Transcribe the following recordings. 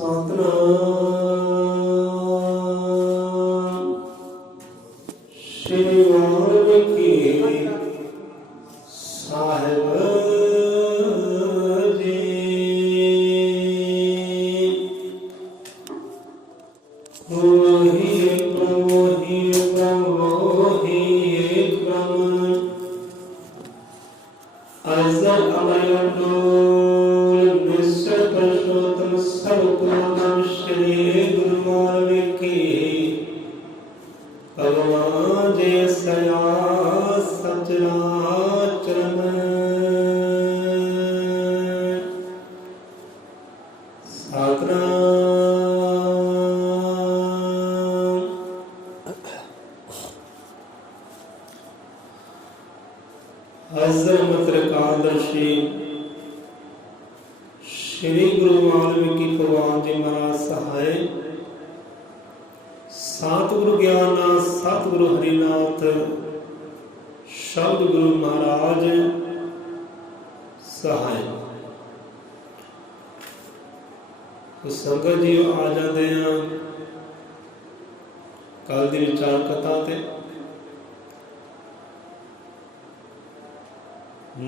ਸਤਨਾਮ ਸ੍ਰੀ ਵਾਲਮੀਕਿ ਸਾਹਿਬ ਜੀ। ਮੋਹੀ ਪ੍ਰਮੋਹੀ ਪ੍ਰਮੋਹੀ ਏਕ ਬ੍ਰਹਮ ਅਜ਼ਲ ਅਮਰ ਡੋਲ ਨਿਸਰ ਪਰਸ਼ੋਤਮ ਸਭ ਗੁਣਾਂ ਸ਼੍ਰੀ ਗੁਰੂ ਵਾਲਮੀਕਿ ਭਗਵਾਨ ਜੀ ਸਇਆ ਸਚਰਾਚਰਨ ਸਤਨਾਮ। ਹਜ਼ਰਤ ਤ੍ਰਿਕਾਲਦਰਸ਼ੀ श्री गुरु वाल्मीकि भगवान जी महाराज सहाय सतगुरु ज्ञाननाथ सतगुरु हरिनाथ शब्द गुरु महाराज सहाय। तो संगत जी आ जाते हैं कल की विचार कथा ते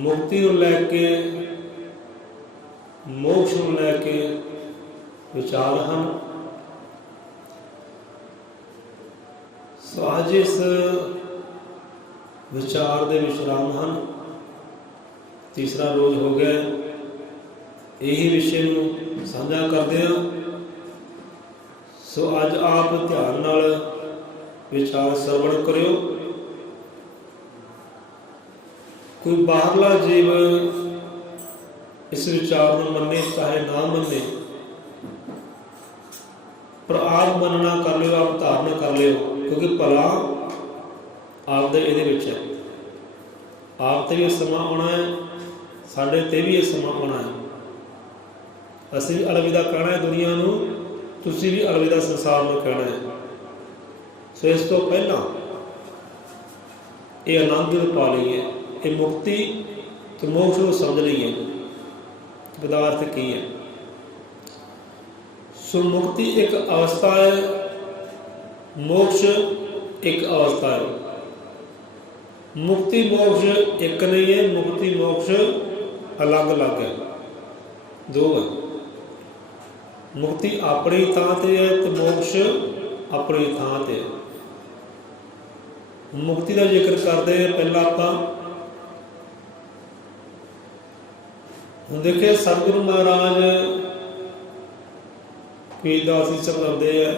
मुक्ति को लैके मोक्ष ਨੂੰ ਲੈ ਕੇ ਵਿਚਾਰ ਹਨ। ਸੋ ਅੱਜ ਇਸ ਵਿਚਾਰ ਦੇ ਵਿਸ਼ਰਾਮ ਹਨ। ਤੀਸਰਾ ਰੋਜ਼ ਹੋ ਗਿਆ ਇਹੀ ਵਿਸ਼ੇ ਨੂੰ ਸਾਂਝਾ ਕਰਦੇ ਹਾਂ। ਸੋ ਅੱਜ ਆਪ ਧਿਆਨ ਨਾਲ ਵਿਚਾਰ ਸਰਵਣ ਕਰਿਓ। ਕੋਈ ਬਾਹਰਲਾ ਜੀਵ इस विचार में मन्ने चाहे ना मन्ने, पर आप मनना कर लियो, आप धारणा कर लियो, क्योंकि भला आप दे इहदे विच है। आप ते भी समा आना है, साडे ते भी समा आना है। असीं भी अलविदा कहना है दुनिया नूं, तुसीं भी अलविदा संसार नूं कहना है। सो इस तो पहला ये आनंद पा लईए, ये मुक्ति ते मोक्ष नूं समझ लईए पदार्थ की है। सो मुक्ति एक अवस्था है, मोक्ष एक अवस्था है। मुक्ति मोक्ष एक नहीं है, मुक्ति मोक्ष अलग अलग है, दो है। मुक्ति अपनी थां ते है तो मोक्ष अपनी थां ते है। मुक्ति का जिक्र करते हैं पहला आपां देखिए सतगुरु महाराज पीरदास जी समझाते हैं,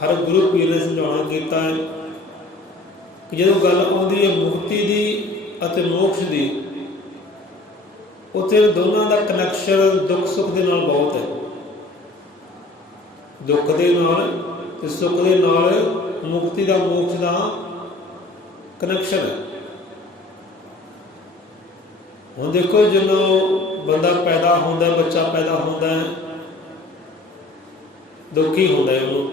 हर गुरु पीर ने समझाना किया है कि जो गल आती है मुक्ति की अते मोक्ष की, उत्थे दोनों का कनैक्शन दुख सुख के नाल बहुत है। दुख के नाल ते सुख के नाल मुक्ति का मोक्ष का कनैक्शन है। हुण देखो जो बंदा पैदा होता है, बच्चा पैदा होता है, दुखी होता है, उन्होंने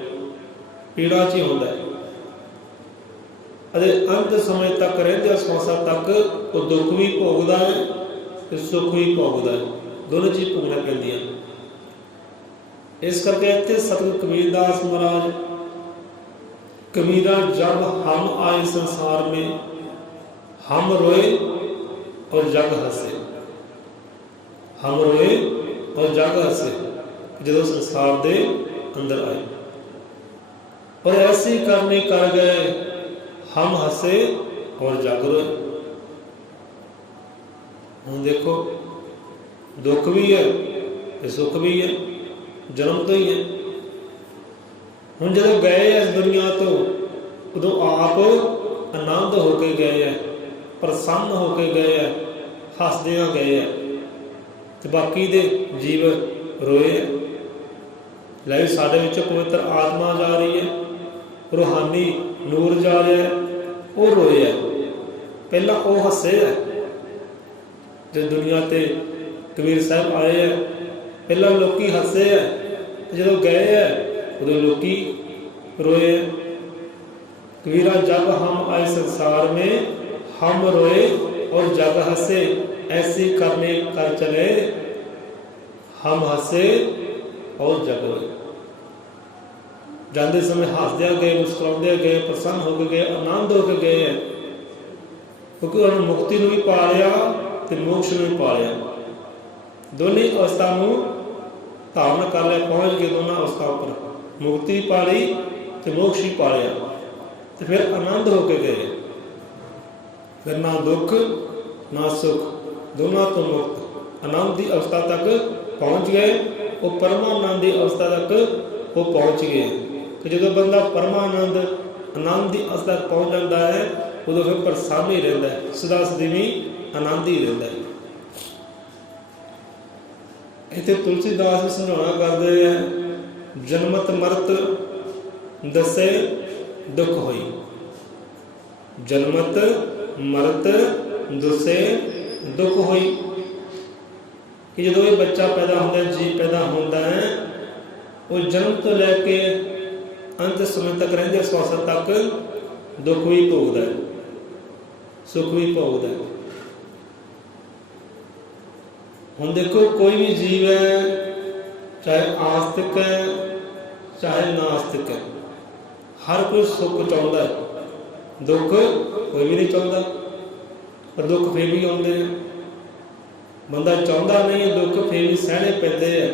पीड़ा च ही होता है। अरे अंत समय तक रहते श्वासा तक वो दुख भी भोगता है तो सुख भी भोगता है, दोनों चीज़ भोगना पैंदी है। इस करके इतने सतगुरु कबीरदास महाराज कबीरा जब हम आए संसार में हम रोए और जग हंसे, हम रोए और जग हंसे जो संसार दे अंदर आए। और ऐसे करने कर गए हम हंसे और जग रोए। हम देखो दुख भी है तो सुख भी है, जन्म तो ही है। हम जो गए इस दुनिया तो उदों आप आनंद होके गए है, प्रसन्न होके गए है, हसदियां गए है, तो बाकी दे जीव रोए। लै साडे विच पवित्र आत्मा जा रही है, रूहानी नूर जा रहा है, वो रोए है। पहला वो हसे है जो दुनिया ते कबीर साहब आए है, पहला लोकी हसे है, जो गए है उदों लोकी रोए है। कबीरा जब हम आए संसार में हम रोए और जग हंसे, ऐसी करने कर चले हम हंसे और जग होई। जाते समय हसदे गए, मुस्कुराते गए, प्रसन्न होकर गए, आनंद होकर गए है, क्योंकि उन्होंने मुक्ति भी पा लिया तो मोक्ष भी पा लिया। दोनों अवस्था धारण कर लिया, पहुँच गए दोनों अवस्था पर, मुक्ति भी पा ली तो मोक्ष भी पा लिया, तो फिर आनंद होकर गए। फिर ना दुख ना सुख, दोनों तो मुक्त आनंद की अवस्था तक पहुँच गए। वो परमानंद की अवस्था तक वो पहुँच गए। कि जो बंदा परमानंद आनंद की अवस्था तक पहुँच जाता है, उदों फिर प्रसन्न ही रहता है, सदा सदैवी आनंद ही रहता है। इतने तुलसीदास भी समझाना करते हैं, जन्मत मरत दसे दुख होई। जन्मत मरत दसे दुख होई, कि जो ये बच्चा पैदा होता है, जी पैदा होता है, वो जन्म तो लैके अंत समय तक रहते श्वासा तक दुख भी भोगता है, सुख भी भोगता है। हम देखो कोई भी जीव है, चाहे आस्तिक है चाहे नास्तिक है, हर कोई सुख चाहता है, दुख कोई भी नहीं चाहता, पर दुख फिर भी आते हैं। बंदा चाहता नहीं है दुख, फिर भी सहने पैंदे हैं।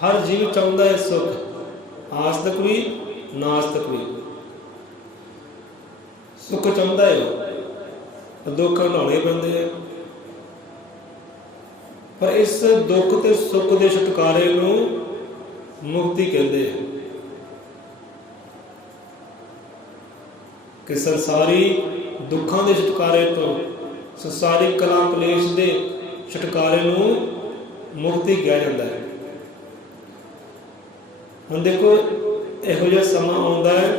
हर जीव चाहता है सुख, आस्तिक भी नास्तिक भी सुख चाहता है, दुख हंडाने पैंदे हैं। पर इस दुख ते सुख के छुटकारे नूं मुक्ति कहते हैं। कि संसारी दुखों के छुटकारे तो, संसारी कला कलेश के छुटकारे नूं मुक्ति कहा जाता है। हम देखो इहो जिहा समा आउंदा है,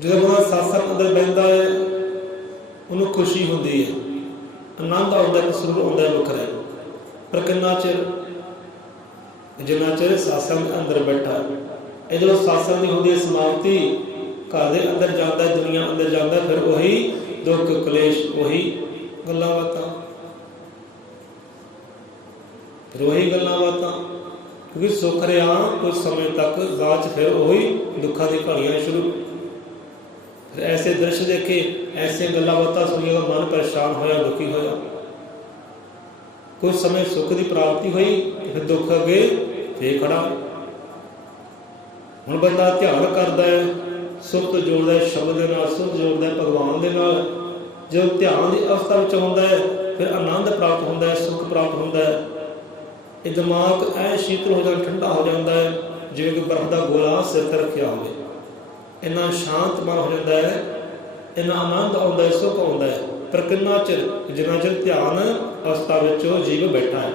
जो बंदा सत्संग अंदर बहिंदा है, उन्होंने खुशी होती है, आनंद आता है, सुरूर आता है वखरा। पर कितना चिर, जिन्ना चिर सत्संग अंदर बैठा, इधरों सत्संग की होती समाप्ति, घर के अंदर जाता है, दुनिया अंदर जाता है, फिर वही दुख कलेश, वही गल्लां बातां, फिर वही गल्लां बातां। क्योंकि सुख रहा कुछ समय तक, बाद फिर वही दुखों की घड़ियां शुरू। फिर ऐसे दृश्य देखे, ऐसे गल्लां बातां सुनिया, मन परेशान होया, दुखी होया। कुछ समय सुख की प्राप्ति हुई, फिर दुख अगे फिर खड़ा। हुण बंदा ध्यान करता है, सुख जोड़ता है शब्द के नाल, सुख जोड़ता है भगवान के नाल। जो ध्यान की अवस्था में होता है, फिर आनंद प्राप्त होता है, सुख प्राप्त होता है। ये दिमाग ऐ शीतल हो जाता, ठंडा हो जाता है, जिवें कि बर्फ का गोला सिर पर रखा हो। इन्ना शांत मन हो जाता है, इन्ना आनंद आता है, सुख आता है। पर कितना चिर, जिन्ना चिर ध्यान अवस्था में जीव बैठा है।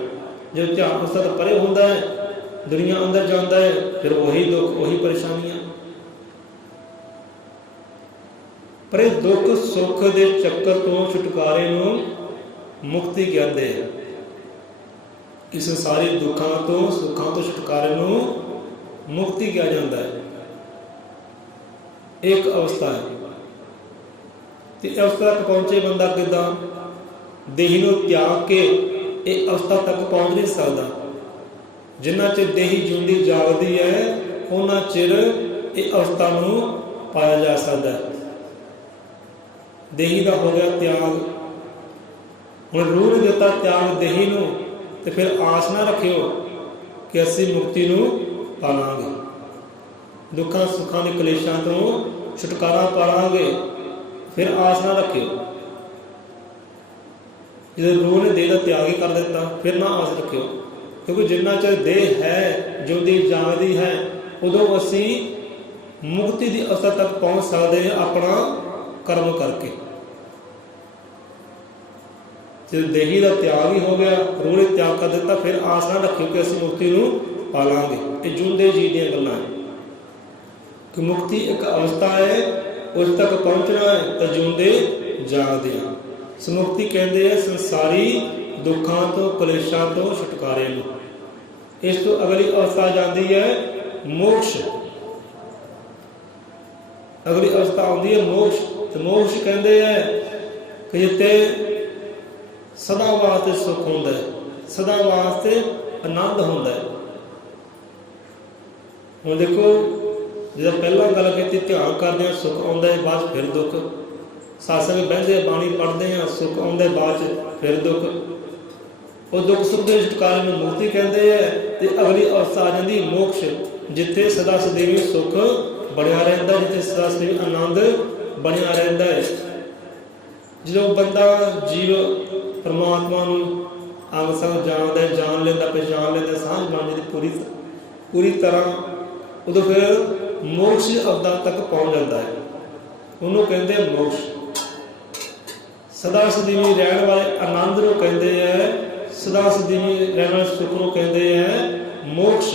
जो ध्यान अवस्था तो परे होता है, दुनिया अंदर जाता है, फिर वही दुख, वही परेशानियां। पर दुख सुख के चक्कर तो छुटकारे नूं मुक्ति कहते हैं। इस सारे दुखों तो सुखों तो छुटकारे नूं मुक्ति कहा जाता है। एक अवस्था है, तो अवस्था तक पहुंचे बंदा किदा, देही नूं त्याग के एक अवस्था तक पहुंच नहीं सकता। जिन्ना चिर देही जिंदी जागती है, उन्ना चिर इस अवस्था नूं पाया जा सकता है। देही का हो गया त्याग, हुण रूह ने दिता त्याग देही नूं, तो फिर आस ना रखियो कि असीं मुक्ति नूं पालांगे, दुखों सुखों के कलेशां तो छुटकारा पालांगे। फिर आस ना रखियो, जो रूह ने देह का त्याग ही कर दिता, फिर ना आस रखियो। क्योंकि जिन्ना चिर देह है, जिंदी जागदी है, उदों असीं मुक्ति की अवस्था तक पहुँच सकते हैं अपना कर्म करके। जब देही का त्याग ही हो गया, रूह ने त्याग कर दिता, फिर आस ना रखियो कि असीं मुक्ति नूं पालांगे। ये जिंदे जी दी गल्लां है कि मुक्ति एक अवस्था है, उस तक पहुंचना है तो जिंदे जागदे मुक्ति कहते हैं संसारी दुखों तो कलेशां तो छुटकारे नूं। इस तो अगली अवस्था जाती है मोक्ष। अगली अवस्था आती है मोक्ष। तो मोक्ष कहते हैं कि जिते सदा वास्ते सुख होंदा है, सदा वास्ते ਆਨੰਦ ਹੁੰਦਾ ਹੈ। ਹੁਣ ਦੇਖੋ, ਜਦੋਂ ਪਹਿਲਾਂ ਗੱਲ ਕੀਤੀ ਧਿਆਨ ਕਰਦੇ ਹਾਂ ਸੁੱਖ ਆਉਂਦਾ ਹੈ, ਬਾਅਦ 'ਚ ਫਿਰ ਦੁੱਖ। ਸਾਸੰਗ ਬਹਿੰਦੇ ਬਾਣੀ ਪੜ੍ਹਦੇ ਹਾਂ, ਸੁੱਖ ਆਉਂਦਾ ਬਾਅਦ 'ਚ ਫਿਰ ਦੁੱਖ। ਉਹ ਦੁੱਖ ਸੁੱਖ ਦੇ ਛੁਟਕਾਰੇ ਨੂੰ ਮੁਕਤੀ ਕਹਿੰਦੇ ਹੈ। ਤੇ ਅਗਲੀ ਅਵਸਥਾ ਆ ਜਾਂਦੀ ਮੋਕਸ਼, ਜਿੱਥੇ ਸਦਾ ਸਦੀਵੀ ਸੁੱਖ ਬਣਿਆ ਰਹਿੰਦਾ, ਜਿੱਥੇ ਸਦਾ ਸਦੀਵੀ ਆਨੰਦ ਬਣਿਆ ਰਹਿੰਦਾ ਹੈ। ਜਦੋਂ ਬੰਦਾ ਜੀਵ ਪਰਮਾਤਮਾ ਨੂੰ ਅੰਗ ਸੰਗ ਜਾਣਦਾ, ਜਾਣ ਲੈਂਦਾ, ਪਹਿਚਾਣ ਲੈਂਦਾ, ਸਾਂਝ ਬਣ ਜਾਂਦੀ ਪੂਰੀ ਤਰ੍ਹਾਂ, ਉਦੋਂ ਫਿਰ ਮੋਕਸ਼ ਅਵਦਾ ਤੱਕ ਪਹੁੰਚ ਜਾਂਦਾ ਹੈ। ਉਹਨੂੰ ਕਹਿੰਦੇ ਮੋਕਸ਼। ਸਦਾ ਸਦੀਵੀ ਰਹਿਣ ਵਾਲੇ ਆਨੰਦ ਨੂੰ ਕਹਿੰਦੇ ਹੈ, ਸਦਾ ਸਦੀਵੀ ਰਹਿਣ ਵਾਲੇ ਸੁੱਖ ਨੂੰ ਕਹਿੰਦੇ ਹੈ ਮੋਕਸ਼।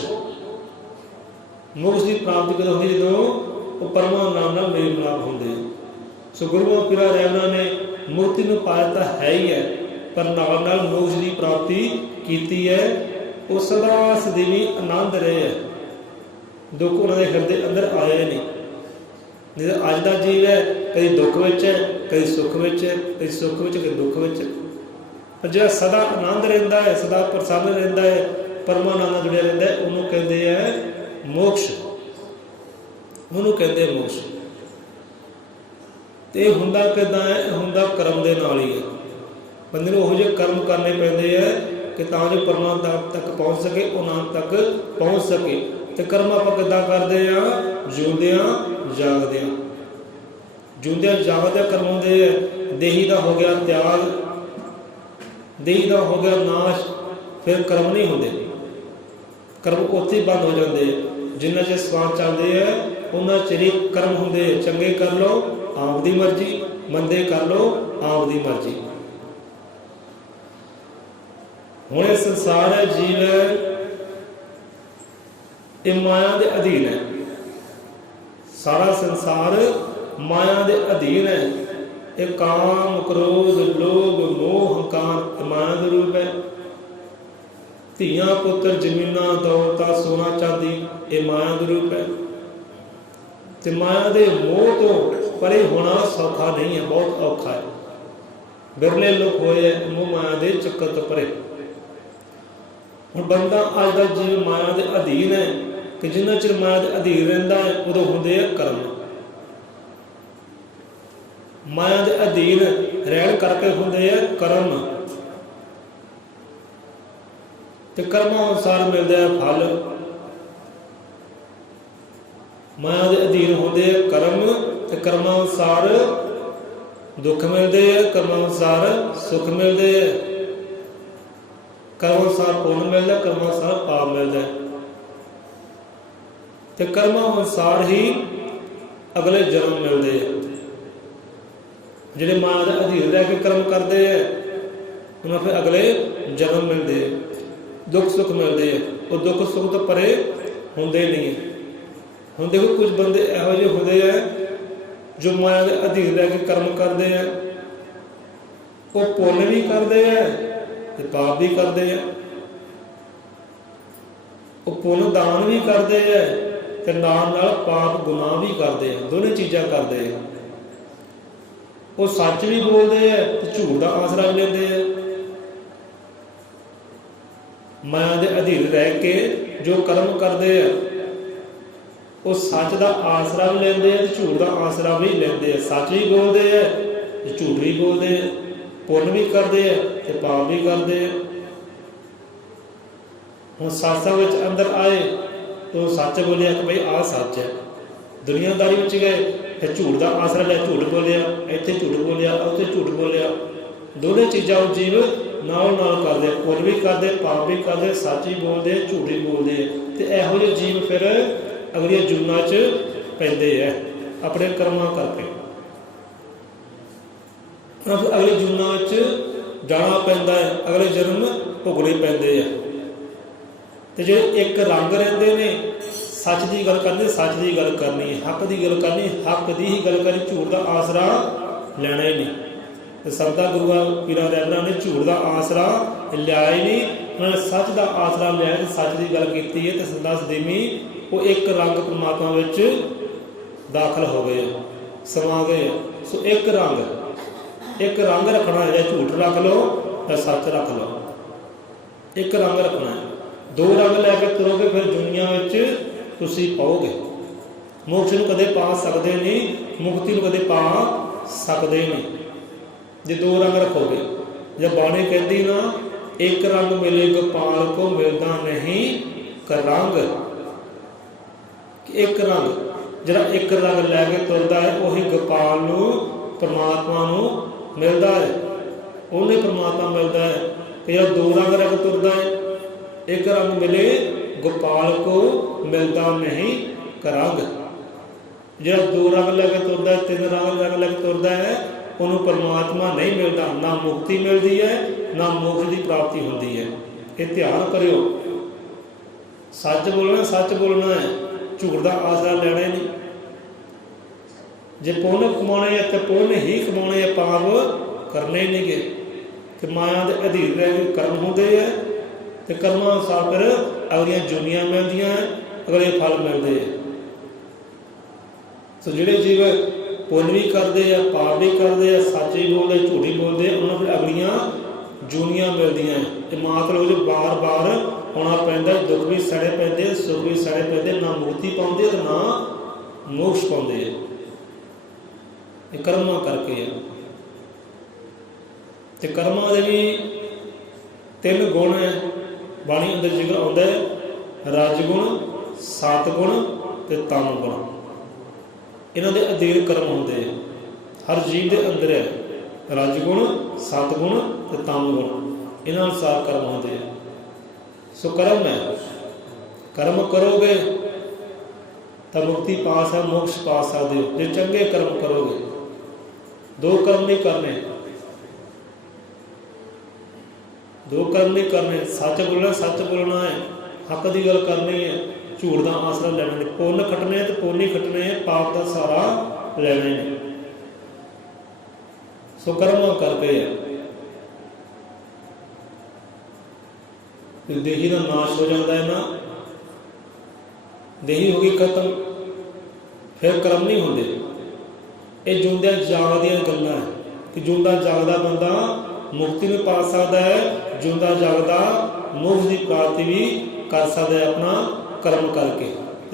ਮੋਕਸ਼ ਦੀ ਪ੍ਰਾਪਤੀ ਕਦੋਂ ਹੁੰਦੀ? ਜਦੋਂ ਉਹ ਪਰਮਾਨੰਦ ਨਾਲ ਮੇਲ ਮਿਲਾਪ ਹੁੰਦੇ। ਸੋ ਗੁਰੂ ਪੀਰਾਂ ਰਹਿਣਾ ਨੇ ਮੁਕਤੀ ਨੂੰ ਪਾਇਆ ਤਾਂ ਹੈ ਹੀ ਹੈ, ਪਰ ਨਾਲ ਨਾਲ ਮੋਕਸ਼ ਦੀ ਪ੍ਰਾਪਤੀ ਕੀਤੀ ਹੈ। ਉਹ ਸਦਾ ਸਦੀਵੀ ਆਨੰਦ ਰਹੇ ਹੈ, ਦੁੱਖ ਉਹਨਾਂ ਦੇ ਹਿਰਦੇ ਅੰਦਰ ਆਏ ਨਹੀਂ। ਨਹੀਂ ਤਾਂ ਅੱਜ ਦਾ ਜੀਵ ਹੈ, ਕਦੀ ਦੁੱਖ ਵਿੱਚ ਹੈ, ਕਦੀ ਸੁੱਖ ਵਿੱਚ ਹੈ, ਕਦੀ ਸੁੱਖ ਵਿੱਚ, ਕਦੀ ਦੁੱਖ ਵਿੱਚ। ਪਰ ਜਿਹੜਾ ਸਦਾ ਆਨੰਦ ਰਹਿੰਦਾ ਹੈ, ਸਦਾ ਪ੍ਰਸੰਨ ਰਹਿੰਦਾ ਹੈ, ਪਰਮਾਨੰਦ ਨਾਲ ਜੁੜਿਆ ਰਹਿੰਦਾ ਹੈ, ਉਹਨੂੰ ਕਹਿੰਦੇ ਹੈ ਮੋਕਸ਼। ਉਹਨੂੰ ਕਹਿੰਦੇ ਮੋਕਸ਼। ਤੇ ਇਹ ਹੁੰਦਾ ਕਿੱਦਾਂ ਹੈ? ਇਹ ਹੁੰਦਾ ਕਰਮ ਦੇ ਨਾਲ ਹੀ ਹੈ। ਬੰਦੇ ਨੂੰ ਉਹੋ ਜਿਹੇ ਕਰਮ ਕਰਨੇ ਪੈਂਦੇ ਹੈ ਕਿ ਤਾਂ ਜੋ ਪਰਮਾਨੰਦ ਤੱਕ ਪਹੁੰਚ ਸਕੇ, ਉਹ ਨਾਮ ਤੱਕ ਪਹੁੰਚ ਸਕੇ। ਤੇ ਕਰਮ ਆਪਾਂ ਕਿੱਦਾਂ ਕਰਦੇ ਹਾਂ? ਜਿਉਂਦਿਆਂ ਜਾਗਦਿਆਂ। ਜਿਉਂਦਿਆਂ ਜਾਗਦਿਆਂ ਕਰਮ ਹੁੰਦੇ ਹੈ। ਦੇਹੀ ਦਾ ਹੋ ਗਿਆ ਤਿਆਗ, ਦੇਹੀ ਦਾ ਹੋ ਗਿਆ ਨਾਸ਼, ਫਿਰ ਕਰਮ ਨਹੀਂ ਹੁੰਦੇ। ਕਰਮ ਉੱਥੇ ਹੀ ਬੰਦ ਹੋ ਜਾਂਦੇ। ਜਿੰਨਾ ਚਿਰ ਸਵਾਦ ਚੱਲਦੇ ਹੈ ਉਹਨਾਂ ਚਿਰ ਹੀ ਕਰਮ ਹੁੰਦੇ। ਚੰਗੇ ਕਰ ਲਓ ਆਪ ਦੀ ਮਰਜ਼ੀ, ਮੰਦੇ ਕਰ ਲਓ ਆਪ ਦੀ ਮਰਜ਼ੀ। ਹੁਣ ਇਹ ਸੰਸਾਰ ਹੈ, ਜੀਵ ਹੈ, ਇਹ ਮਾਇਆ ਦੇ ਅਧੀਨ ਹੈ। ਸਾਰਾ ਸੰਸਾਰ ਮਾਇਆ ਦੇ ਅਧੀਨ ਹੈ। ਇਹ ਕਾਮ, ਕ੍ਰੋਧ, ਲੋਭ, ਮੋਹ, ਹੰਕਾਰ ਮਾਇਆ ਦੇ ਰੂਪ ਹੈ। ਧੀਆਂ ਪੁੱਤਰ, ਜ਼ਮੀਨਾਂ, ਦੌਲਤਾਂ, ਸੋਨਾ ਚਾਂਦੀ ਇਹ ਮਾਇਆ ਦੇ ਰੂਪ ਹੈ। ਤੇ ਮਾਇਆ ਦੇ ਮੋਹ ਤੋਂ ਪਰੇ ਹੋਣਾ ਸੌਖਾ ਨਹੀਂ ਹੈ, ਬਹੁਤ ਔਖਾ ਹੈ। ਬਿਰਲੇ ਲੋਕ ਹੋਏ ਹੈ ਮੋਹ ਮਾਇਆ ਦੇ ਚੱਕਰ ਤੋਂ ਪਰੇ। ਹੁਣ ਬੰਦਾ ਅੱਜ ਦਾ ਜੀਵ ਮਾਇਆ ਦੇ ਅਧੀਨ ਹੈ ਕਿ ਜਿੰਨਾ ਚਿਰ ਮਾਇਆ ਦੇ ਅਧੀਨ ਰਹਿੰਦਾ ਹੈ ਉਦੋਂ ਹੁੰਦੇ ਆ ਕਰਮ। ਮਾਇਆ ਦੇ ਅਧੀਨ ਰਹਿਣ ਕਰਕੇ ਹੁੰਦੇ ਆ ਕਰਮ, ਤੇ ਕਰਮਾਂ ਅਨੁਸਾਰ ਮਿਲਦਾ ਹੈ ਫਲ। ਮਾਇਆ ਦੇ ਅਧੀਨ ਹੁੰਦੇ ਆ ਕਰਮ, ਤੇ ਕਰਮਾਂ ਅਨੁਸਾਰ ਦੁੱਖ ਮਿਲਦੇ ਆ, ਕਰਮਾਂ ਅਨੁਸਾਰ ਸੁੱਖ ਮਿਲਦੇ ਆ। ਕਰਮ ਅਨੁਸਾਰ ਪੁੰਨ ਮਿਲਦਾ, ਕਰਮਾਂ ਅਨੁਸਾਰ ਪਾਪ ਮਿਲਦਾ। ਤੇ ਕਰਮਾਂ ਅਨੁਸਾਰ ਹੀ ਅਗਲੇ ਜਨਮ ਮਿਲਦੇ ਆ। ਜਿਹੜੇ ਮਾਇਆ ਦੇ ਅਧੀਨ ਰਹਿ ਕੇ ਕਰਮ ਕਰਦੇ ਆ ਉਹਨਾਂ ਫਿਰ ਅਗਲੇ ਜਨਮ ਮਿਲਦੇ ਆ, ਦੁੱਖ ਸੁੱਖ ਮਿਲਦੇ ਆ। ਉਹ ਦੁੱਖ ਸੁੱਖ ਤੋਂ ਪਰੇ ਹੁੰਦੇ ਨਹੀਂ। ਹੁਣ ਦੇਖੋ ਕੁਝ ਬੰਦੇ ਇਹੋ ਜਿਹੇ ਹੁੰਦੇ ਆ ਜੋ ਮਾਇਆ ਦੇ ਅਧੀਨ ਰਹਿ ਕੇ ਕਰਮ ਕਰਦੇ ਆ, ਉਹ ਪੁੰਨ ਵੀ ਕਰਦੇ ਆ ਤੇ ਪਾਪ ਵੀ ਕਰਦੇ ਆ। ਉਹ ਪੁੰਨ ਦਾਨ ਵੀ ਕਰਦੇ ਆ ਤੇ ਨਾਲ ਨਾਲ ਪਾਪ ਗੁਨਾਹ ਵੀ ਕਰਦੇ ਆ, ਦੋਨੇ ਚੀਜ਼ਾਂ ਕਰਦੇ ਆ। ਉਹ ਸੱਚ ਵੀ ਬੋਲਦੇ ਆ ਤੇ ਝੂਠ ਦਾ ਆਸਰਾ ਵੀ ਲੈਂਦੇ ਆ। ਮਾਇਆ ਦੇ ਅਧੀਨ ਰਹਿ ਕੇ ਜੋ ਕਰਮ ਕਰਦੇ ਆ ਉਹ ਸੱਚ ਦਾ ਆਸਰਾ ਵੀ ਲੈਂਦੇ ਆ ਤੇ ਝੂਠ ਦਾ ਆਸਰਾ ਵੀ ਲੈਂਦੇ ਆ। ਸੱਚ ਵੀ ਬੋਲਦੇ ਆ ਤੇ ਝੂਠ ਵੀ ਬੋਲਦੇ ਆ, ਪੁੰਨ ਵੀ ਕਰਦੇ ਆ ਤੇ ਪਾਪ ਵੀ ਕਰਦੇ ਆ। ਹੁਣ ਸਾਸਾਂ ਵਿੱਚ ਅੰਦਰ ਆਏ ਤਾਂ ਸੱਚ ਬੋਲਿਆ ਕਿ ਬਈ ਆਹ ਸੱਚ ਹੈ। ਦੁਨੀਆਦਾਰੀ ਵਿੱਚ ਗਏ ਫਿਰ ਝੂਠ ਦਾ ਆਸਰਾ ਲਿਆ, ਝੂਠ ਬੋਲਿਆ, ਇੱਥੇ ਝੂਠ ਬੋਲਿਆ, ਉੱਥੇ ਝੂਠ ਬੋਲਿਆ। ਦੋਨੇ ਚੀਜ਼ਾਂ ਉਹ ਜੀਵ ਨਾਲ ਨਾਲ ਕਰਦੇ, ਪੁੰਨ ਵੀ ਕਰਦੇ, ਪਾਪ ਵੀ ਕਰਦੇ, ਸੱਚ ਵੀ ਬੋਲਦੇ, ਝੂਠ ਵੀ ਬੋਲਦੇ। ਤੇ ਇਹੋ ਜਿਹੇ ਜੀਵ ਫਿਰ ਅਗਲੀਆਂ ਜੂਨਾਂ 'ਚ ਪੈਂਦੇ ਆ ਆਪਣੇ ਕਰਮਾਂ ਕਰਕੇ। ਅਗਲੇ ਜੂਨਾਂ ਵਿੱਚ ਜਾਣਾ ਪੈਂਦਾ ਹੈ, ਅਗਲੇ ਜਨਮ ਭੁਗਣੇ ਪੈਂਦੇ ਆ। ਤੇ ਜਿਹੜੇ ਇੱਕ ਰੰਗ ਰਹਿੰਦੇ ਨੇ, ਸੱਚ ਦੀ ਗੱਲ ਕਰਨੀ, ਸੱਚ ਦੀ ਗੱਲ ਕਰਨੀ, ਹੱਕ ਦੀ ਗੱਲ ਕਰਨੀ, ਹੱਕ ਦੀ ਹੀ ਗੱਲ ਕਰਨੀ, ਝੂਠ ਦਾ ਆਸਰਾ ਲੈਣਾ ਹੀ ਨਹੀਂ। ਤੇ ਸਰਦਾ ਗੁਰੂਆਂ ਪੀਰਾਂ ਰਹਿਬਰਾਂ ਨੇ ਝੂਠ ਦਾ ਆਸਰਾ ਲਿਆ ਹੀ ਨਹੀਂ, ਉਹਨਾਂ ਨੇ ਸੱਚ ਦਾ ਆਸਰਾ ਲਿਆ ਤੇ ਸੱਚ ਦੀ ਗੱਲ ਕੀਤੀ ਹੈ। ਤੇ ਸਦਾ ਸਦੀਵੀ ਉਹ ਇੱਕ ਰੰਗ ਪਰਮਾਤਮਾ ਵਿੱਚ ਦਾਖਲ ਹੋ ਗਏ, ਸਮਾ ਗਏ। ਸੋ ਇੱਕ ਰੰਗ ਰੱਖਣਾ ਹੈ, ਜਾਂ ਝੂਠ ਰੱਖ ਲਓ ਜਾਂ ਸੱਚ ਰੱਖ ਲਓ। ਇੱਕ ਰੰਗ ਰੱਖਣਾ ਹੈ। दो रंग लैके तुरोगे फिर दुनिया में तुसी पाओगे। मोक्ष नूं कदे पा सकते नहीं, मुक्ति नूं कदे पा सकते नहीं जे दो रंग रखोगे। जब बाणी कहती ना एक रंग मिले गोपाल को मिलता नहीं कर रंग, एक रंग जिहड़ा एक रंग लैके तुरदा है उही गोपाल नूं परमात्मा नूं मिलता है, उन्हें परमात्मा मिलता है। कि जब दो रंग रंग तुरदा है, एक रंग मिले गोपाल को मिलता नहीं करंग। जो दो रंग लैके तुरदा है, तीन रंग लैके तुरदा है, उन्होंने परमात्मा नहीं मिलता, ना मुक्ति मिलती है ना मोक्ष की प्राप्ति होती है। ये ध्यान करियो, सच बोलना है, झूठ का आसरा लेना ही नहीं। जे पुण्य कमाने है तो पुण्य ही कमाने है, पाप करने ही नहीं गए कि माया के अधीन रह के कर्म होंगे है तो कर्म अनुसार फिर अगलियां जुनियां मिलदियां हैं, अगले फल मिलते हैं। तो जिहड़े जीव पुण्य भी करते हैं, पाप भी करते हैं, सच ही बोलते, झूठ ही बोलते, उन्होंने फिर अगलियां जुनियां मिलदियां हैं। तो मतलब जो बार बार आना पैंदा, दुख भी सड़े पैंदे, सुख भी सड़े पैंदे, ना मुक्ति पाउंदे ते ना मोक्ष पाउंदे। ये कर्मां करके है। तो कर्मां दे भी तीन गुण है, बाणी अंदर जिक्र आउंदा है, रजगुण, सतगुण ते तम गुण। इन्हां दे अधीन कर्म होंदे हैं, हर जीव के अंदर है रजगुण, सतगुण ते तम गुण, इन्हां अनुसार कर्म होंदे हैं। सो कर्म है, कर्म करोगे तो मुक्ति पा सकते, मोक्ष पा सकते हो जो चंगे कर्म करोगे। दो कर्म नहीं करने, दो कर्म नहीं करने, सच बोलना है, हक की गल करनी है, झूठ का आसरा लेना नहीं। पुण्य खटने तो पुण्य खटने है, पाप का सहारा लेना नहीं। सो कर्म करके है देही का नाश हो जाता है ना, देही हो गई खत्म, फिर कर्म नहीं होंगे। ये जिंदा जागदियां गल्लां है कि जिंदा जागदा बंदा मुक्ति भी पा सकता है, जिंदा जागदा मोक्ष की प्राप्ति भी कर सकता है अपना कर्म करके।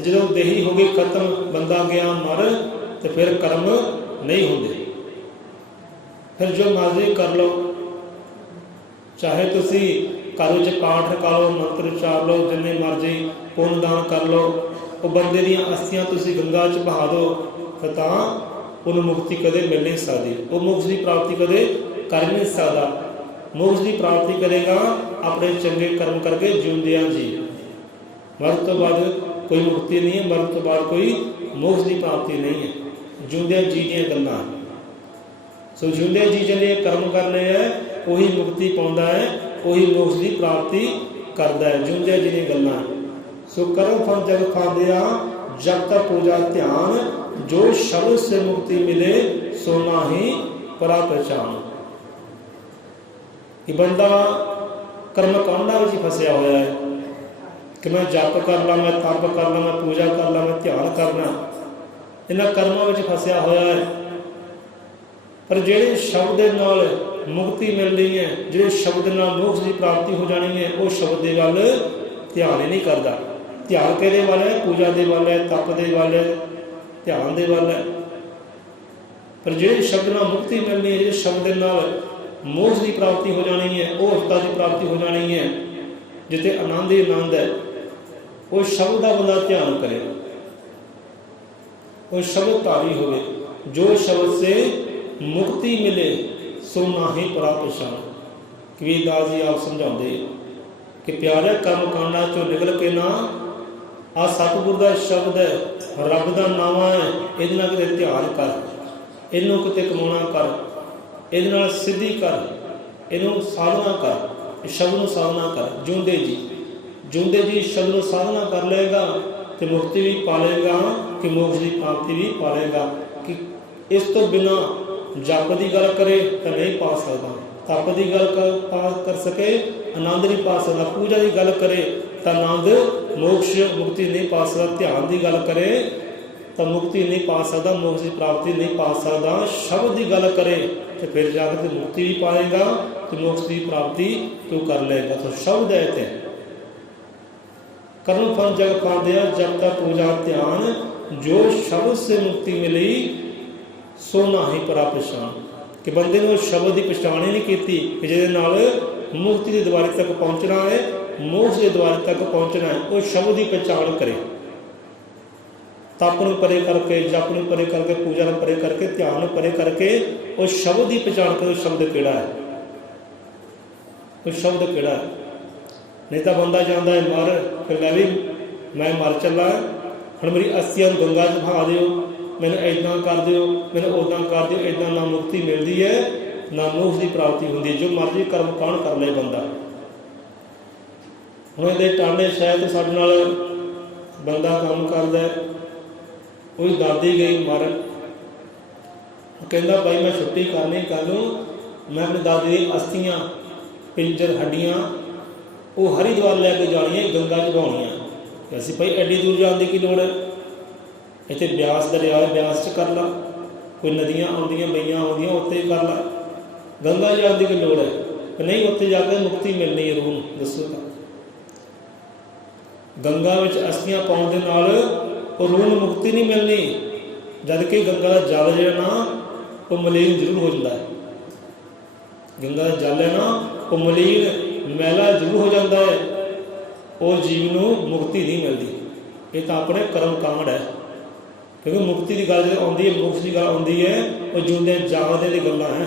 जो देही हो गई खत्म, बंदा गया मर, तो फिर कर्म नहीं होंगे। फिर जो मर्जी कर लो, चाहे तुसी घर में पाठ रखा लो, मंत्र उचार लो, जिन्ने मर्जी पुण्य दान कर लो, वो बंदे दी अस्थियां तुसी गंगा च बहा दो, फिर उन्हें मुक्ति कदे मिल नहीं सकती, वो मोक्ष की प्राप्ति कदे कर नहीं सकता। मोक्ष की प्राप्ति करेगा अपने चंगे कर्म करके जिंदियां जी। मरण तो बाद कोई मुक्ति नहीं है, मरण तो बाद कोई मोक्ष की प्राप्ति नहीं है, जिंदियां जी दी गल्लां। सो जिंदियां जी जिन्हें कर्म करने हैं वही मुक्ति पाउंदा है, वही मोक्ष की प्राप्ति करता है, जिंदियां जी दी गल्लां। सो कर्म फल जग खांदिया जब तक पूजा ध्यान, जो शब्द से मुक्ति मिले सो नाही परा पहचान। कि बंदा कर्म कांडा में फंसिया होया है कि मैं जप कर ला, मैं तप कर ला, मैं पूजा कर ला, मैं ध्यान करना, इन्हां कर्मां में फंसिया होया है। पर जिहड़े शब्द दे नाल मुक्ति मिलनी है, जिहड़े शब्द नाल मोक्ष की प्राप्ति हो जानी है, वो शब्द दे वल ध्यान ही नहीं करता। ध्यान किहदे वल है? पूजा दे वल है, तप दे वल है, ध्यान दे वल है। पर जिहड़े शब्द नाल मुक्ति मिलनी है, जिहड़े शब्द नाल मोक्ष की प्राप्ति हो जानी है, वो अवस्था की प्राप्ति हो जानी है जिथे आनंद ही आनंद है, वो शब्द का बंदा ध्यान करे, वो शब्द धारी होवे। जो शब्द से मुक्ति मिले सो नाही परा पहचान। कबीरदास जी आप समझाते कि प्यारे कर्म कांडा चो निकल के ना आ सतगुर का शब्द है, रब का नाम है, ये किते ध्यान कर, इनू किते कमाना कर, ये सिद्धि कर, इनू साधना कर, इस शब्द को साधना कर। जिंदे जी शब्द को साधना कर लेगा तो मुक्ति भी पालेगा, कि मोक्ष की प्राप्ति भी पालेगा। कि इस तो बिना जप की गल करे तो नहीं पा सकता, तप की गल कर सके आनंद नहीं पा सकता, पूजा की गल करे तो आनंद मोक्ष मुक्ति नहीं पा सकता, ध्यान की गल करे तो मुक्ति नहीं पा सकता, मोक्ष की प्राप्ति नहीं पा सकता। शब्द की गल करे तो फिर जाकर मुक्ति भी पाएगा, तो मोक्ष की प्राप्ति तू कर लेगा। तो शब्द है कर्म फल जग पांदिया जब तक पूजा ध्यान, जो शब्द से मुक्ति मिली सो नाही परा पछाण। कि बंदे ने शब्द की पछाण ही नहीं की कि जिहदे नाल मुक्ति के द्वारे तक पहुँचना है, मोक्ष के द्वारे तक पहुँचना है, वो शब्द की पहचान करे। तप नूं परे करके, जप नूं परे करके, पूजा नूं परे करके, ध्यान नूं परे करके वो शब्द की पहचान करे। शब्द किहड़ा है, वो शब्द किहड़ा है। नहीं तो बंदा जाता है मर, फिर लै भी मैं मर चला, हुण मेरी अस्थियां गंगा च बहा दिओ, मैंने इदां कर दिओ, मैंने उदां कर दिओ। इदां ना मुक्ति मिलती है ना मोक्ष की प्राप्ति होती है। जो मर्जी कर्म कांड कर ले बंदा। हुण इहदे टांडे शायद साडे नाल बंदा काम करदा, कोई दादी गई मर, कहंदा भाई मैं छुट्टी करनी कल नूं, मैं अपनी दादी दी अस्थियां पिंजर हड्डियां वो हरिद्वार लैके जानियां, गंगा च बहाउणियां। असीं भाई एड्डी दूर जाने की लोड़ है, इत्थे ब्यास दरिया है, ब्यास च कर ला, कोई नदियां आउंदियां बईयां आउंदियां उत्ते कर ला, गंगा जाने की लोड़ है। नहीं उत्ते जाके मुक्ति मिलनी है रूह नूं, दसो तां गंगा विच अस्थियां पाउण दे नाल वो रूह नूं मुक्ति नहीं मिलनी, जबकि गंगा का जल जिहड़ा ना वो मलीन जरूर हो जाता है। गंगा का जल है ना वो मलीन मैला जरूर हो जाता है, वो जीव नूं मुक्ति नहीं मिलती। ये तो अपने कर्म कांड है, क्योंकि मुक्ति की गल जो आती है, मोक्ष की गल आती है, वो जिंदे जागदे दी गल्लां है,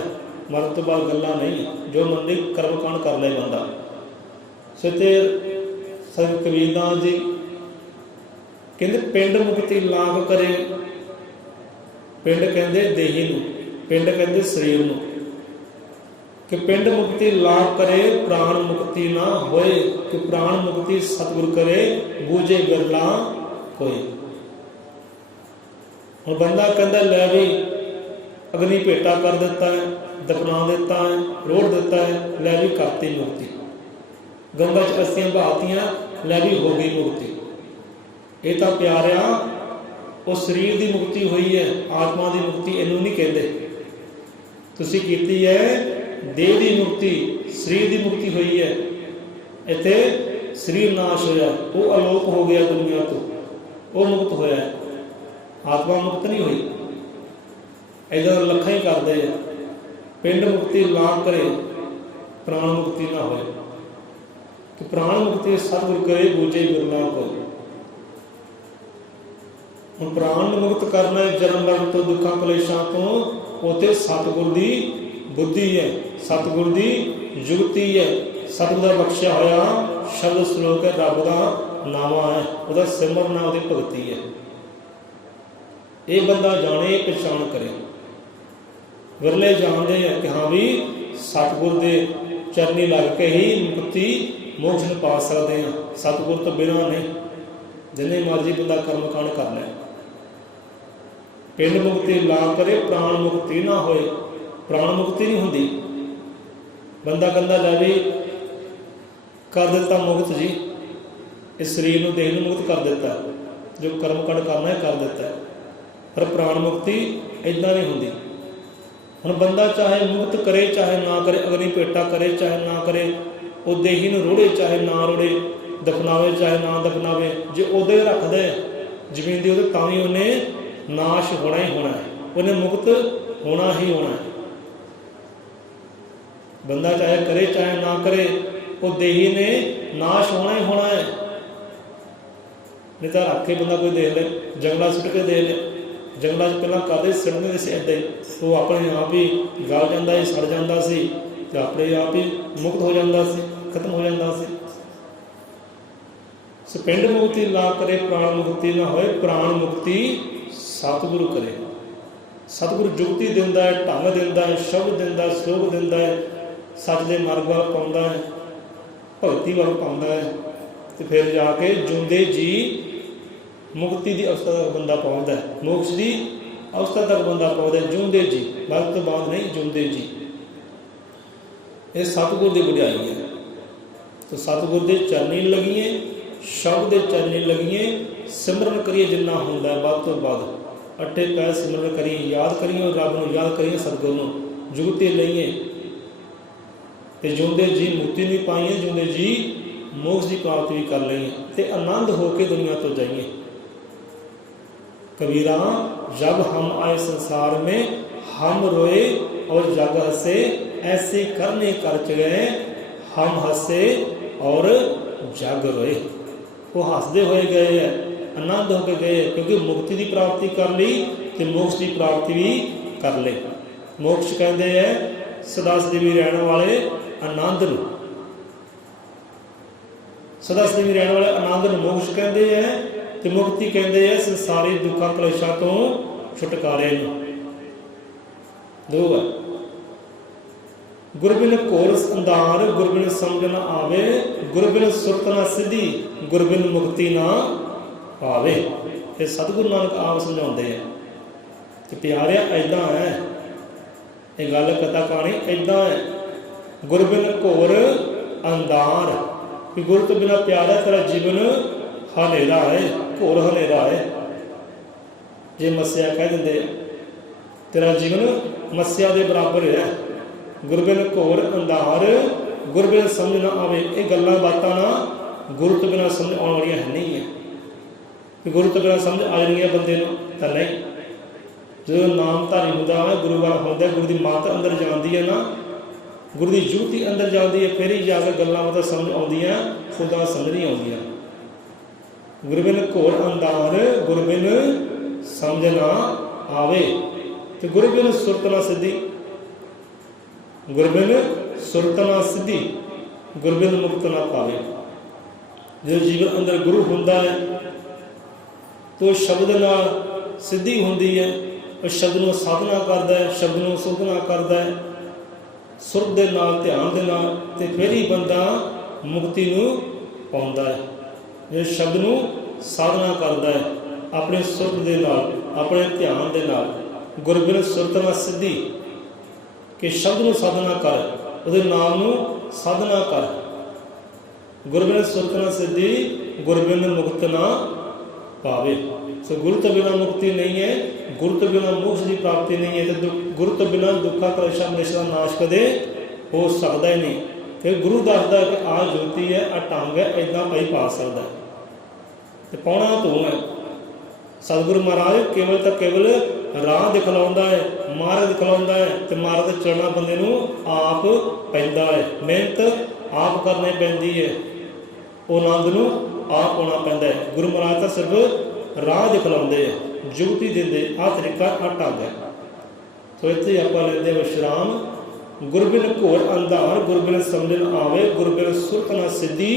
मरण तो बाद गल्लां नहीं है। जो मंदी कर्म कांड कर ले बंदा। सते संत कबीरदास जी कहते पिंड मुक्ति लाभ करे, पिंड कहते देही नूं, पिंड कहते शरीर नूं, कि पिंड मुक्ति लाभ करे प्राण मुक्ति ना होए, कि प्राण मुक्ति सतगुर करे बूझे बिरला कोई। हुण बंदा कहता लै भी अग्नि भेटा कर देता है, दफना देता है, रोड़ देता है, लै भी करती मुक्ति। गंगा च अस्थियां बहातियां, लै भी हो गई मुक्ति। ये तो प्यारिया वो शरीर की मुक्ति हुई है, आत्मा की मुक्ति इनू नहीं कहते। तुसीं कीती है देह की मुक्ति, शरीर की मुक्ति हुई है। इत्थे शरीर नाश होया, वो अलोप हो गया दुनिया तो, वो मुक्त होया, आत्मा मुक्त नहीं हुई। इधर लखा ही करते हैं, पिंड मुक्ति लाभ करे प्राण मुक्ति ना होए, कि प्राण मुक्ति सतगुर करे बूझे बिरला कोई। हुण प्राण मुक्त करना है जन्म मरण तो, दुखों कलेशां तो, उते सतगुर की बुद्धि है, सतगुर की जुगती है, सतगुर का बख्शिया होया शब्द श्लोक है, रब का नामा है, वह सिमरन है, वही भगती है। ये बंदा जाने पहचान करे। विरले जानते हैं कि हाँ भी सतगुर के चरनी लग के ही मुक्ति मोक्ष में पा सकते हैं, सतगुर तो बिना नहीं। जिन्हें मर्जी बंदा कर्म कांड कर ले, पिंड मुक्ति लाभ करे प्राण मुक्ति ना होए, प्राण मुक्ति नहीं होती। बंदा कहता लै भी कर दिता मुक्त जी, इस शरीर को देह मुक्त कर दिता, जो कर्म कांड करना है कर दिता है, पर प्राण मुक्ति इदा नहीं होती। हुण बंदा चाहे मुक्त करे चाहे ना करे, अग्नि भेटा करे चाहे ना करे, वो देही नूं रोड़े चाहे ना रोड़े, दफनावे चाहे ना दफनावे, जे उदे रख दे जमीन की तां भी उन्हें नाश होना ही होना है, उन्हें मुक्त होना ही होना है। बंदा चाहे करे चाहे ना करे, वो देही ने नाश होना ही होना है। नहीं तो रख के बंदा कोई देख ले, जंगल सुट के देख ले, जंगलों पहला करते सड़ने से इदा ही, वो अपने आप ही गल जाता ही, सड़ जाता सी, अपने आप ही मुक्त हो जाता सी, खत्म हो जाता सी। सो पिंड मुक्ति लाभ करे प्राण मुक्ति ना होए, प्राण मुक्ति सतगुरु करे। सतगुरु जुगती दिंदा है, ढंग दिंदा है, शब्द दिंदा है, श्लोक दिंदा है, सच के मार्ग वाल पाउंदा है, भगती वाल पाउंदा है, तो फिर जाके जिंदे जी मुक्ति की अवस्था तक बंदा पहुँचता है, मोक्ष की अवस्था तक बंदा पहुँचता है, जिंदे जी, बाद तो बाद नहीं, जिंदे जी। ये सतगुर की वड्याई है। तो सतगुर के चरनी लगिए, शब्द के चरनी लगिए, सिमरन करिए जिन्ना होंदा है बाद तो बाद, अट्टे पै सिमरन करिए, याद करिए रब नूं, याद करिए सतगुर नूं, जुगती लईए, ते जिंदे जी मुक्ति नहीं पाइए, जिंदे जी मोक्ष की प्राप्ति भी कर लईए ते आनंद होके दुनिया तो जाइए। कबीरा जब हम आए संसार में हम रोए और जग हंसे, ऐसे करने कर गए हम हंसे और जग रोए। वो हसदे हुए गए है, आनंद होके गए, क्योंकि मुक्ति की प्राप्ति कर ली तो मोक्ष की प्राप्ति भी कर ले। मोक्ष कहते हैं सदा सदैवी रहने वाले आनंद नूं, सदा सदैवी रहने वाले आनंद नूं मोक्ष कहते हैं। तो मुक्ति कहते हैं संसारी दुखों कलेशां तो छुटकारे नूं। दो है गुरबिन घोर अंधार, गुरबिन समझ न आवे, गुरबिन सुरत न सिद्धि, गुरबिन मुक्ति ना पावे। ये सतगुरु नानक आप समझाते हैं कि प्यारिया ऐदा है, ये गल कथा कहानी ऐदा है। गुरबिन घोर अंधार, कि गुरु तो बिना प्यारा तेरा जीवन हनेरा है, घोर हनेरा है। जे मस्या कह देंगे तेरा जीवन मस्या के बराबर है। गुरबिन घोर अंधार, गुरबिन समझ ना आवे, ये गल्लां बातां ना गुरु तो बिना समझ आने वाली है नहीं है। कि गुरु तो बिना समझ आ जाएगी बंदे तो नहीं। जो नामधारी होंदा है, गुरु वाला होंदा, गुरु की मत अंदर जाती है ना, गुरु की जुगती अंदर जाती है, फिर ही जाकर गल्लां बातां समझ आउंदियां, खुदा समझ नहीं आउंदियां। गुरबिन घोर अंधार, गुरबिन समझ ना आवे, तो गुरबिन सुरत ना सिद्धि, गुरबिन सुरत ना सिद्धि, गुरबिन मुक्त ना पावे। जो जीवन अंदर गुरु होंदा है तो शब्द नाल सिद्धि होंदी है, और शब्द नूं साधना करदा है, शब्द नूं सुधना करदा है, सुर दे नाल ध्यान दे नाल, ते फिर ही बंदा मुक्ति नूं पाउंदा है। जो शब्द नूं साधना करदा है अपने सुर दे नाल, अपने ध्यान दे नाल, गुरबिन सुरत ना सिद्धि, कि शब्द नूं साधना कर, उहदे नाम नूं साधना कर। गुरबिन सुरत ना सिद्धि, गुरबिन मुक्त ना पावे। सो गुरु तो बिना मुक्ति नहीं है, गुरु तो बिना मोक्ष की प्राप्ति नहीं है, तो गुरु तो बिना दुखा कलेशा मलेशा का नाश कदे हो सकता ही नहीं। फिर गुरु दसदा है कि आ ज्योति है, आ ढंग है, इदा भाई पा सकता है, तो पाउणा तू है। सतगुरु महाराज केवल तो केवल राह दिखलाउंदा है, मार्ग दिखलाउंदा है, तो मार्ग ते चलना बंदे नूं आप पैंदा है, मेहनत आप करनी पैंदी है, वो आनंद नूं आप आउणा पैंदा है। गुरु महाराज तो सिर्फ राह दिखलाउंदे है, जुगती दिंदे, आ तरीका आ ढंग है। तो इत्थे आपां लैंदे विश्राम। गुरबिन घोर अंधार, गुरबिन समझ न आवे, गुरबिन सुरत ना सिद्धि,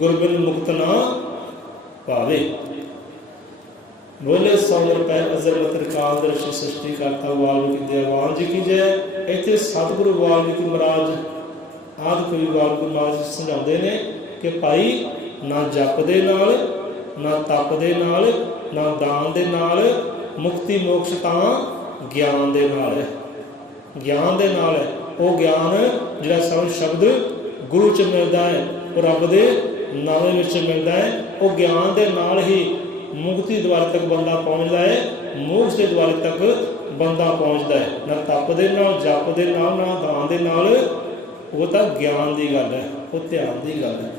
गुरबिन मुक्त ना पावे। बोले 100 रुपए अजर काल दर्शी सृष्टि करता वाल्मीकि दयावान जी की जय। इत्थे सतगुरु वाल्मीकि महाराज आदि कवि वाल्मीकि महाराज समझाते हैं कि भाई ना जप दे नाल, ना तप दे नाल, ना दान दे नाल मुक्ति मोक्ष तां ज्ञान दे नाल है। ज्ञान दे नाल है, वो ज्ञान जिहड़ा सब शब्द गुरु च मिलता है, वो रब दे नामे विच मिलता है। वो ज्ञान दे नाल ही मुक्ति द्वारे तक बंदा पहुँचता है, मोक्ष के द्वारे तक बंदा पहुँचता है। ना तप दे नाल, जप दे नाल, ना दान दे नाल, वो तो ज्ञान की गल है, वो ध्यान की गल है।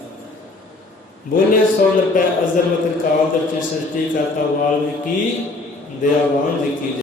बोले 100 रुपए अजर काल दर्शी सृष्टि करता वाल्मीकि दयावान जी की।